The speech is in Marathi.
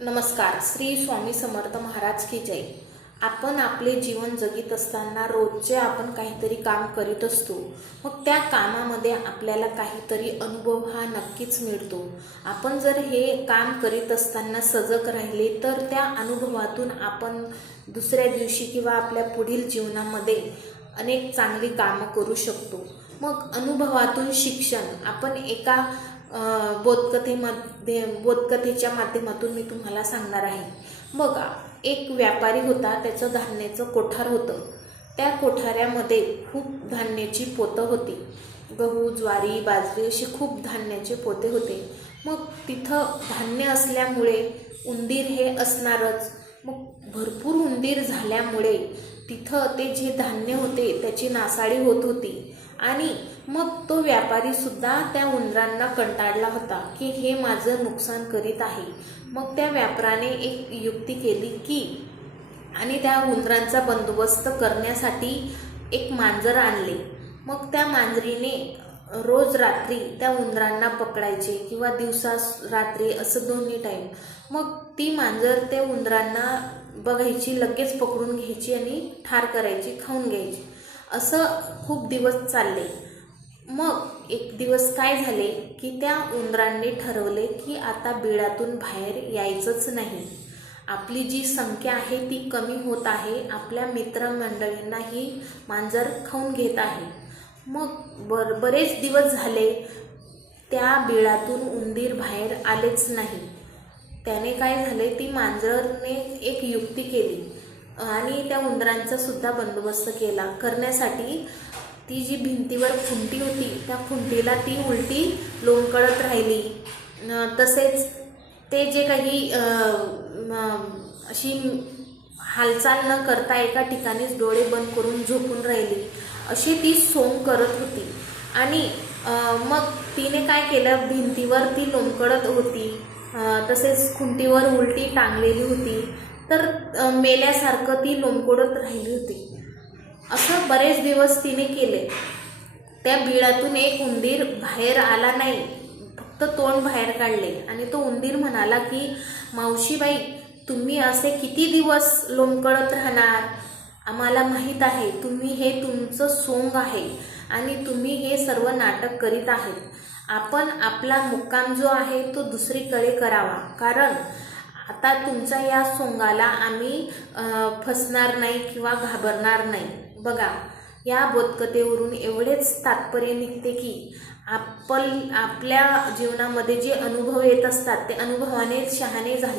नमस्कार. श्री स्वामी समर्थ महाराज की जय. आपण आपले जीवन जगत असताना रोजचे आपण काहीतरी काम करीत असतो. मग त्या कामामध्ये आपल्याला काहीतरी अनुभव हा नक्कीच मिळतो. आपण जर हे काम करीत असताना सजग राहिले तर त्या अनुभवातून आपण दुसऱ्या दिवशी किंवा आपल्या पुढील जीवनामध्ये अनेक चांगली कामं करू शकतो. मग अनुभवातून शिक्षण आपण एका बोधकथेच्या माध्यमातून मी तुम्हाला सांगणार आहे. बघा, एक व्यापारी होता. त्याचं धान्याचं कोठार होतं. त्या कोठाऱ्यामध्ये खूप धान्याची पोतं होती. गहू, ज्वारी, बाजरी अशी खूप धान्याचे पोते होते. मग तिथं धान्य असल्यामुळे उंदीर हे असणारच. मग भरपूर उंदीर झाल्यामुळे तिथं ते जे धान्य होते त्याची नासाडी होत होती. आणि मग तो व्यापारी सुद्धा त्या उंदरांना कंटाळला होता की हे माझं नुकसान करीत आहे. मग त्या व्यापाराने एक युक्ती केली की आणि त्या उंदरांचा बंदोबस्त करण्यासाठी एक मांजर आणले. मग त्या मांजरीने रोज रात्री त्या उंदरांना पकडायचे किंवा दिवसा रात्री असं दोन्ही टाईम. मग ती मांजर त्या उंदरांना बघायची, लगेच पकडून घ्यायची आणि ठार करायची, खाऊन घ्यायची. असं खूप दिवस चालले. मग एक दिवस काय झाले की त्या उंदरांनी ठरवले की आता बिळातून बाहेर यायचंच नाही. आपली जी संख्या आहे ती कमी होत आहे. आपल्या मित्रमंडळींना ही मांजर खाऊन घेत आहे. मग बरेच दिवस झाले त्या बिळातून उंदीर बाहेर आलेच नाही. त्याने काय झाले, ती मांजरने एक युक्ती केली आणि त्या उंदरांचा सुद्धा बंदोबस्त करण्यासाठी ती जी भिंतीवर खुंटी होती त्या खुंटीला ती उलटी लोंबकळत राहिली. तसेच ते जे काही अशी हालचाल न करता एका ठिकाणीच डोळे बंद करून झोपून राहिली, अशी ती सोंग करत होती. आणि मग तिने काय केलं, भिंतीवर ती लोंबकळत होती, तसेच खुंटीवर उलटी टांगलेली होती, तर मेल्यासारखं ती लोंबकळत राहिली होती. असं बरेच दिवस तिने केले. त्या बिळातून एक उंदीर बाहेर आला नाही, फक्त तोंड बाहेर काढले. आणि तो उंदीर म्हणाला की मावशीबाई, तुम्ही असे किती दिवस लोंबकळत राहणार? आम्हाला माहीत आहे तुम्ही हे तुमचं सोंग आहे आणि तुम्ही हे सर्व नाटक करीत आहेत. आपण आपला मुक्काम जो आहे तो दुसरीकडे करावा, कारण आता तुमच्या या सोंगाला आम्ही फसणार नाही किंवा घाबरणार नाही. बघा, या बोधकथेवरून एवढेच तात्पर्य निघते की आपल्या जीवनामध्ये जे अनुभव येत असतात ते अनुभवाने शहाणे झाले